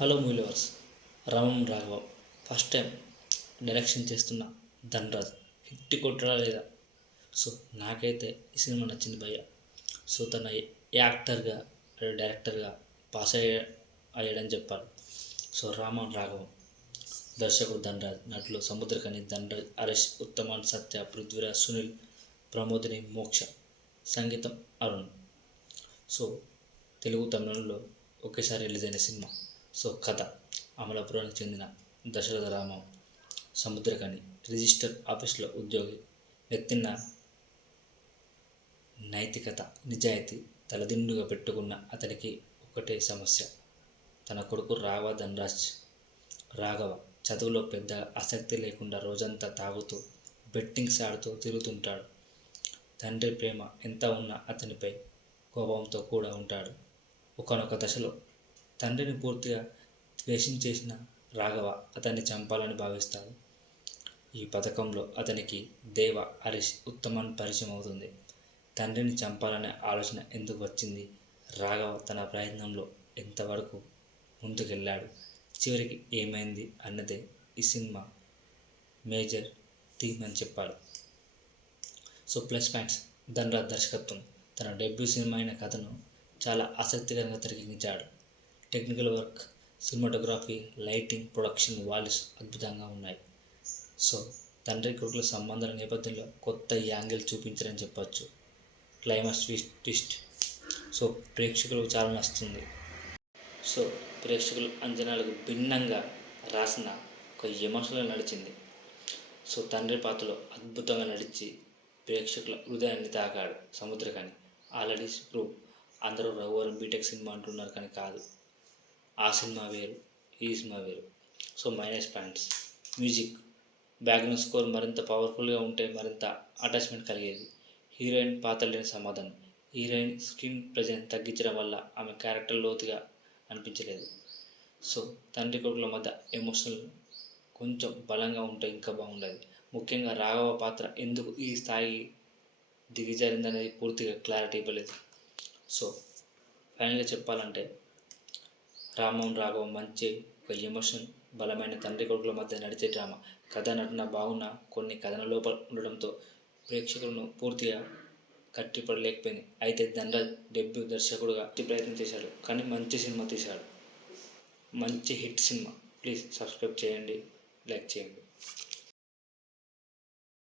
Hello మూవీలవర్స్. రామం Raghava first time direction చేస్తున్న Dhanraj hit కొట్టడా లేదా? So నాకైతే ఈ సినిమా నచ్చింది భయ్య. సో తన యాక్టర్గా డైరెక్టర్గా పాస్ అయ్యాడని చెప్పాలి. సో రామం రాఘవం దర్శకుడు ధన్రాజ్, నటులు సముద్రకని, ధన్రాజ్, హరీష్, ఉత్తమాన్, సత్య, పృథ్వీరాజ్, సునీల్, ప్రమోదిని, మోక్ష, సంగీతం అరుణ్. సో తెలుగు తమిళంలో ఒకేసారి రిలీజ్ అయిన సినిమా. సో కథ: అమలాపురానికి చెందిన దశరథ రామం సముద్రకని రిజిస్టర్ ఆఫీస్లో ఉద్యోగి. నెత్తిన నైతికత, నిజాయితీ తలదిండుగా పెట్టుకున్న అతనికి ఒకటే సమస్య. తన కొడుకు రాఘవ చదువులో పెద్దగా ఆసక్తి లేకుండా రోజంతా తాగుతూ బెట్టింగ్స్ ఆడుతూ తిరుగుతుంటాడు. తండ్రి ప్రేమ ఎంత ఉన్నా అతనిపై కోపంతో కూడా ఉంటాడు. ఒకానొక దశలో తండ్రిని పూర్తిగా ద్వేషించేసిన రాఘవ అతన్ని చంపాలని భావిస్తాడు. ఈ పథకంలో అతనికి దేవ, హరీష్, ఉత్తమన్ పరిచయం అవుతుంది. తండ్రిని చంపాలనే ఆలోచన ఎందుకు వచ్చింది? రాఘవ తన ప్రయత్నంలో ఎంతవరకు ముందుకెళ్ళాడు? చివరికి ఏమైంది అన్నదే ఈ సినిమా మేజర్ థీమ్ అని చెప్పాలి. సో ప్లస్ పాయింట్స్: ధన్రాజ్ దర్శకత్వం. తన డెబ్యూ సినిమా అయిన కథను చాలా ఆసక్తికరంగా తెరకెక్కించాడు. Technical work, cinematography, lighting, production values అద్భుతంగా ఉన్నాయి. సో తండ్రి కొడుకుల సంబంధాల నేపథ్యంలో కొత్త యాంగిల్ చూపించారని చెప్పచ్చు. క్లైమాక్స్ ట్విస్ట్ సో ప్రేక్షకులకు చాలా నచ్చుతుంది. సో ప్రేక్షకులు అంచనాలకు భిన్నంగా రాసిన ఒక ఎమోషనల్ నడిచింది. సో తండ్రి పాత్రలో అద్భుతంగా నడిచి ప్రేక్షకుల హృదయాన్ని తాకాడు సముద్రకని. Already prove. అందరూ రఘువరన్ బీటెక్ సినిమా అంటున్నారు, కానీ కాదు. ఆ సినిమా వేరు, ఈ సినిమా వేరు. So minus points: music, background score మరింత పవర్ఫుల్గా ఉంటే మరింత అటాచ్మెంట్ కలిగేది. హీరోయిన్ పాత్ర లేని సమాధానం. హీరోయిన్ స్క్రీన్ ప్రెజెన్స్ తగ్గించడం వల్ల ఆమె క్యారెక్టర్ లోతుగా అనిపించలేదు. సో తండ్రి కొడుకుల మధ్య ఎమోషనల్ కొంచెం బలంగా ఉంటే ఇంకా బాగుండేది. ముఖ్యంగా రాఘవ పాత్ర ఎందుకు ఈ స్థాయి దిగజారిందనేది పూర్తిగా క్లారిటీ ఇవ్వలేదు. సో ఫైనల్గా చెప్పాలంటే రామం రాఘవం మంచి ఒక ఎమోషన్, బలమైన తండ్రి కొడుకుల మధ్య నడిచే డ్రామా. కథ, నటన బాగున్నా కొన్ని కథన లోపల ఉండడంతో ప్రేక్షకులను పూర్తిగా కట్టిపడలేకపోయింది. అయితే ధన్రాజ్ డెబ్యూ దర్శకుడుగా ప్రయత్నం చేశాడు, కానీ మంచి సినిమా తీశాడు. మంచి హిట్ సినిమా. ప్లీజ్ సబ్స్క్రైబ్ చేయండి, లైక్ చేయండి.